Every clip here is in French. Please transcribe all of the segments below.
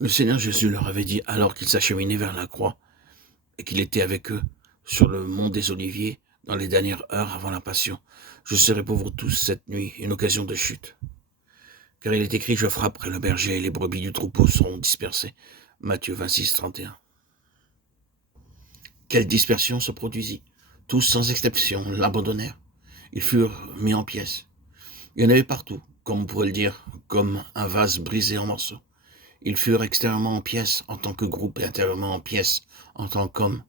Le Seigneur Jésus leur avait dit, alors qu'il s'acheminait vers la croix, et qu'il était avec eux sur le mont des Oliviers, dans les dernières heures avant la Passion, je serai pour vous tous cette nuit une occasion de chute. Car il est écrit, je frapperai le berger et les brebis du troupeau seront dispersées. Matthieu 26, 31. Quelle dispersion se produisit? Tous, sans exception, l'abandonnèrent. Ils furent mis en pièces. Il y en avait partout, comme on pourrait le dire, comme un vase brisé en morceaux. Ils furent extérieurement en pièces en tant que groupe et intérieurement en pièces en tant qu'hommes.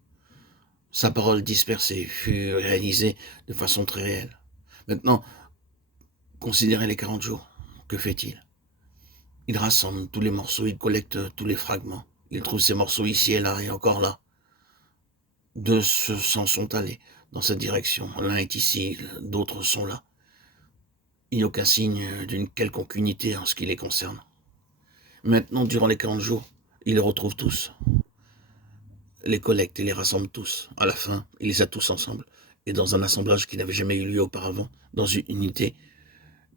Sa parole dispersée fut réalisée de façon très réelle. Maintenant, considérez les 40 jours. Que fait-il? Il rassemble tous les morceaux, il collecte tous les fragments. Il trouve ces morceaux ici et là et encore là. Deux s'en sont allés dans cette direction. L'un est ici, d'autres sont là. Il n'y a aucun signe d'une quelconque unité en ce qui les concerne. Maintenant, durant les 40 jours, il les retrouve tous, les collecte et les rassemble tous. À la fin, il les a tous ensemble, et dans un assemblage qui n'avait jamais eu lieu auparavant, dans une unité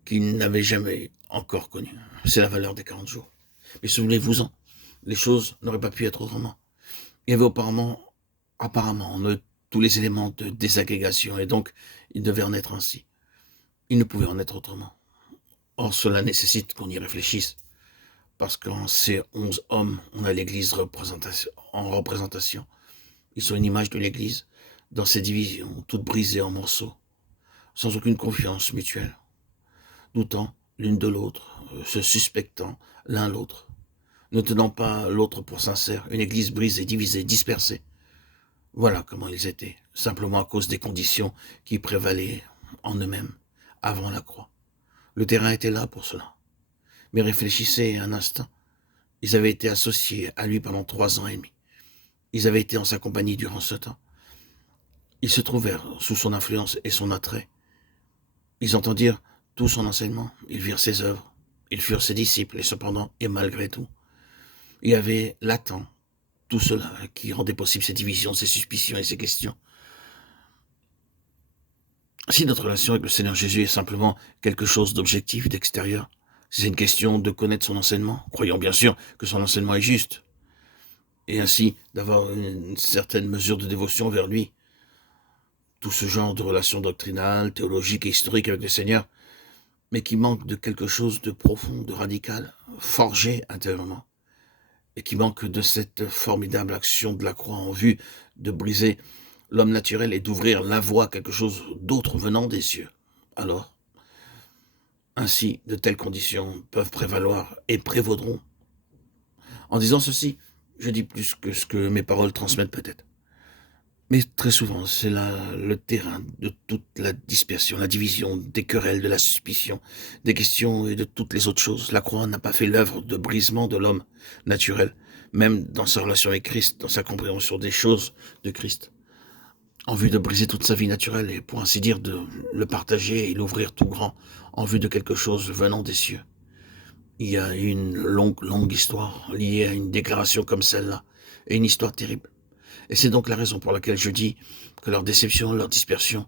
qu'il n'avait jamais encore connue. C'est la valeur des 40 jours. Mais souvenez-vous-en, les choses n'auraient pas pu être autrement. Il y avait apparemment, tous les éléments de désagrégation, et donc il devait en être ainsi. Il ne pouvait en être autrement. Or, cela nécessite qu'on y réfléchisse, parce qu'en ces 11 hommes, on a l'Église en représentation. Ils sont une image de l'Église, dans ses divisions, toutes brisées en morceaux, sans aucune confiance mutuelle, doutant l'une de l'autre, se suspectant l'un l'autre, ne tenant pas l'autre pour sincère, une Église brisée, divisée, dispersée. Voilà comment ils étaient, simplement à cause des conditions qui prévalaient en eux-mêmes, avant la croix. Le terrain était là pour cela. Mais réfléchissez un instant. Ils avaient été associés à lui pendant 3 ans et demi. Ils avaient été en sa compagnie durant ce temps. Ils se trouvèrent sous son influence et son attrait. Ils entendirent tout son enseignement, ils virent ses œuvres, ils furent ses disciples, et cependant, et malgré tout, il y avait latent tout cela qui rendait possible ces divisions, ces suspicions et ces questions. Si notre relation avec le Seigneur Jésus est simplement quelque chose d'objectif, d'extérieur, si c'est une question de connaître son enseignement, croyons bien sûr que son enseignement est juste, et ainsi d'avoir une certaine mesure de dévotion vers lui, tout ce genre de relations doctrinales, théologiques et historiques avec le Seigneur, mais qui manque de quelque chose de profond, de radical, forgé intérieurement, et qui manque de cette formidable action de la croix en vue de briser l'homme naturel et d'ouvrir la voie à quelque chose d'autre venant des cieux. Alors, ainsi, de telles conditions peuvent prévaloir et prévaudront. En disant ceci, je dis plus que ce que mes paroles transmettent peut-être. Mais très souvent, c'est là le terrain de toute la dispersion, la division, des querelles, de la suspicion, des questions et de toutes les autres choses. La croix n'a pas fait l'œuvre de brisement de l'homme naturel, même dans sa relation avec Christ, dans sa compréhension des choses de Christ, en vue de briser toute sa vie naturelle et pour ainsi dire de le partager et l'ouvrir tout grand en vue de quelque chose venant des cieux. Il y a une longue histoire liée à une déclaration comme celle-là, et une histoire terrible. Et c'est donc la raison pour laquelle je dis que leur déception, leur dispersion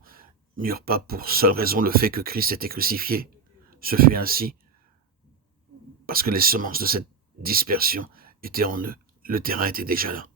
n'eurent pas pour seule raison le fait que Christ était crucifié. Ce fut ainsi parce que les semences de cette dispersion étaient en eux. Le terrain était déjà là.